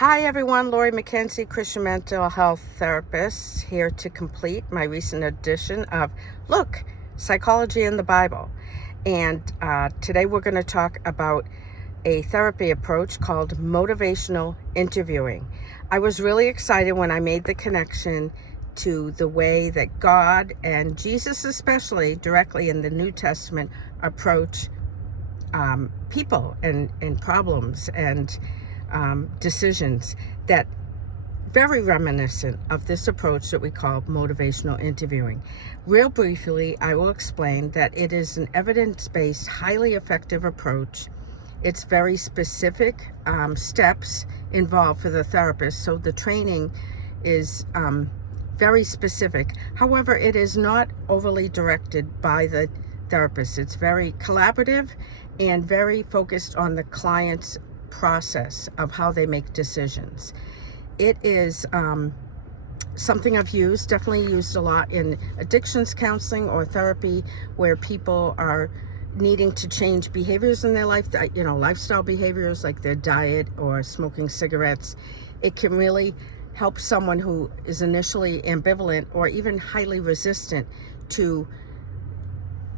Hi everyone, Lori McKenzie, Christian mental health therapist, here to complete my recent edition of Look, Psychology in the Bible. And today we're going to talk about a therapy approach called motivational interviewing. I was really excited when I made the connection to the way that God and Jesus especially directly in the New Testament approach people and problems and decisions, that very reminiscent of this approach that we call motivational interviewing. Real briefly, I will explain that it is an evidence-based, highly effective approach. It's very specific steps involved for the therapist, so the training is very specific. However, it is not overly directed by the therapist. It's very collaborative and very focused on the client's process of how they make decisions. It is something I've definitely used a lot in addictions counseling or therapy, where people are needing to change behaviors in their life, lifestyle behaviors like their diet or smoking cigarettes. It can really help someone who is initially ambivalent or even highly resistant to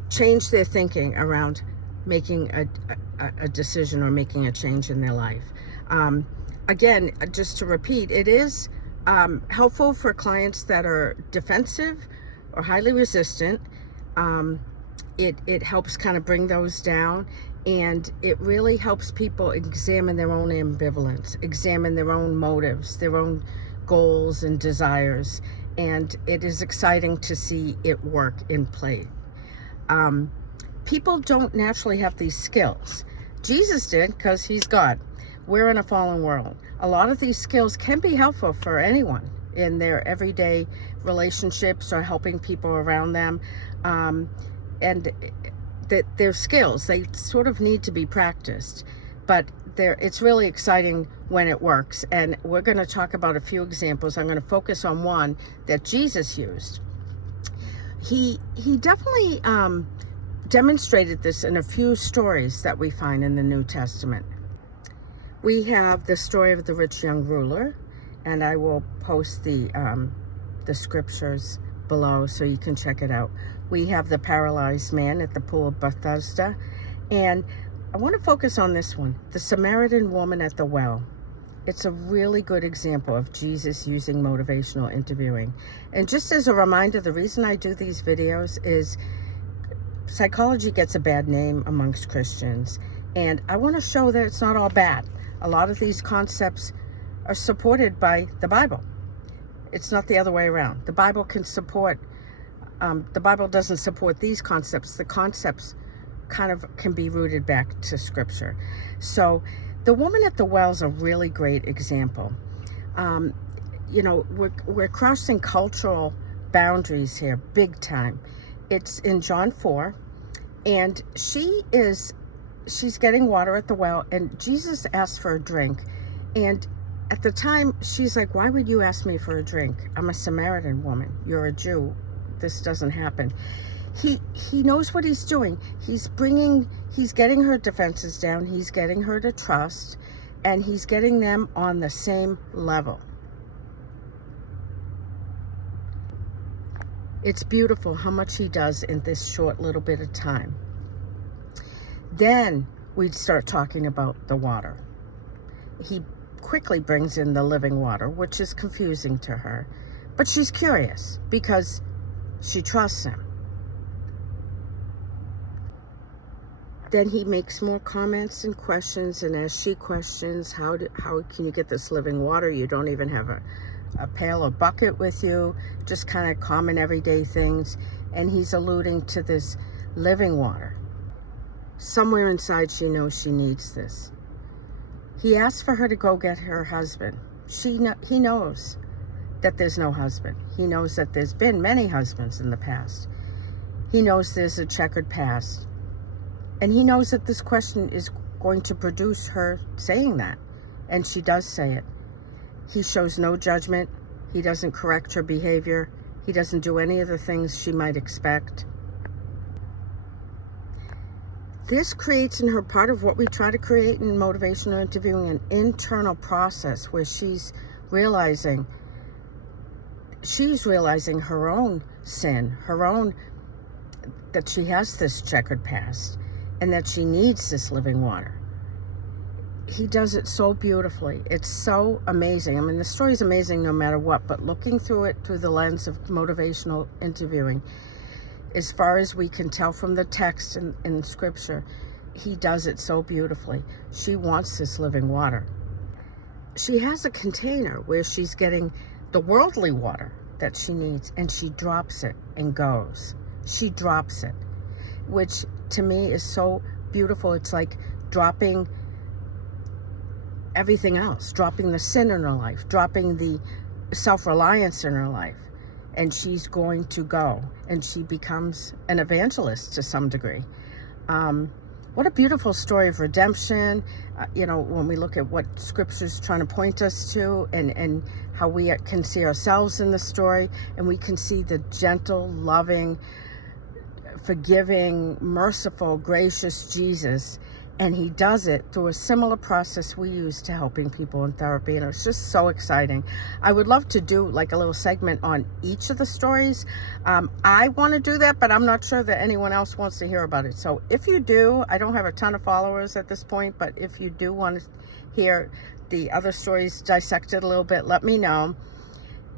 change their thinking around making a decision or making a change in their life. Again, just to repeat, it is helpful for clients that are defensive or highly resistant. It helps kind of bring those down, and it really helps people examine their own ambivalence, examine their own motives, their own goals and desires, and it is exciting to see it work in play. People don't naturally have these skills. Jesus did, because he's God. We're in a fallen world. A lot of these skills can be helpful for anyone in their everyday relationships or helping people around them. And they're skills. They sort of need to be practiced. But it's really exciting when it works. And we're going to talk about a few examples. I'm going to focus on one that Jesus used. He definitely demonstrated this in a few stories that we find in the New Testament. We have the story of the rich young ruler, and I will post the scriptures below so you can check it out. We have the paralyzed man at the pool of Bethesda, and I want to focus on this one, the Samaritan woman at the well. It's a really good example of Jesus using motivational interviewing. And just as a reminder, the reason I do these videos is psychology gets a bad name amongst Christians, and I want to show that it's not all bad. A lot of these concepts are supported by the Bible. It's not the other way around. The Bible can support, the Bible doesn't support these concepts. The concepts kind of can be rooted back to Scripture. So the woman at the well is a really great example. We're crossing cultural boundaries here big time. It's in John 4, and she's getting water at the well, and Jesus asks for a drink. And at the time, she's like, why would you ask me for a drink? I'm a Samaritan woman. You're a Jew. This doesn't happen. He knows what he's doing. He's getting her defenses down. He's getting her to trust, and he's getting them on the same level. It's beautiful how much he does in this short little bit of time. Then we'd start talking about the water. He quickly brings in the living water, which is confusing to her. But she's curious because she trusts him. Then he makes more comments and questions, and as she questions, how can you get this living water? You don't even have a pail or bucket with you, just kind of common everyday things. And he's alluding to this living water. Somewhere inside she knows she needs this. He asks for her to go get her husband. He knows that there's no husband. He knows that there's been many husbands in the past. He knows there's a checkered past. And he knows that this question is going to produce her saying that. And she does say it. He shows no judgment. He doesn't correct her behavior. He doesn't do any of the things she might expect. This creates in her part of what we try to create in motivational interviewing, an internal process where she's realizing her own sin, her own, that she has this checkered past and that she needs this living water. He does it so beautifully. It's so amazing. I mean, the story is amazing no matter what, but looking through it through the lens of motivational interviewing, as far as we can tell from the text in scripture, he does it so beautifully. She wants this living water. She has a container where she's getting the worldly water that she needs, and she drops it and goes. She drops it, which to me is so beautiful. It's like dropping everything else, dropping the sin in her life, dropping the self-reliance in her life, and she's going to go, and she becomes an evangelist to some degree. What a beautiful story of redemption. When we look at what Scripture's trying to point us to, and how we can see ourselves in the story, and we can see the gentle, loving, forgiving, merciful, gracious Jesus. And he does it through a similar process we use to helping people in therapy. And it's just so exciting. I would love to do like a little segment on each of the stories. I want to do that, but I'm not sure that anyone else wants to hear about it. So if you do, I don't have a ton of followers at this point, but if you do want to hear the other stories dissected a little bit, let me know.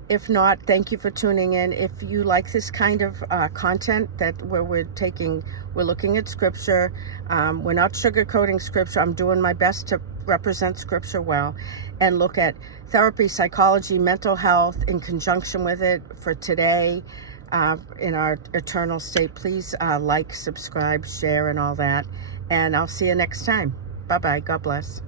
If not, thank you for tuning in. If you like this kind of content where we're looking at scripture, we're not sugarcoating scripture. I'm doing my best to represent scripture well and look at therapy, psychology, mental health in conjunction with it for today in our eternal state. Please like, subscribe, share, and all that. And I'll see you next time. Bye-bye. God bless.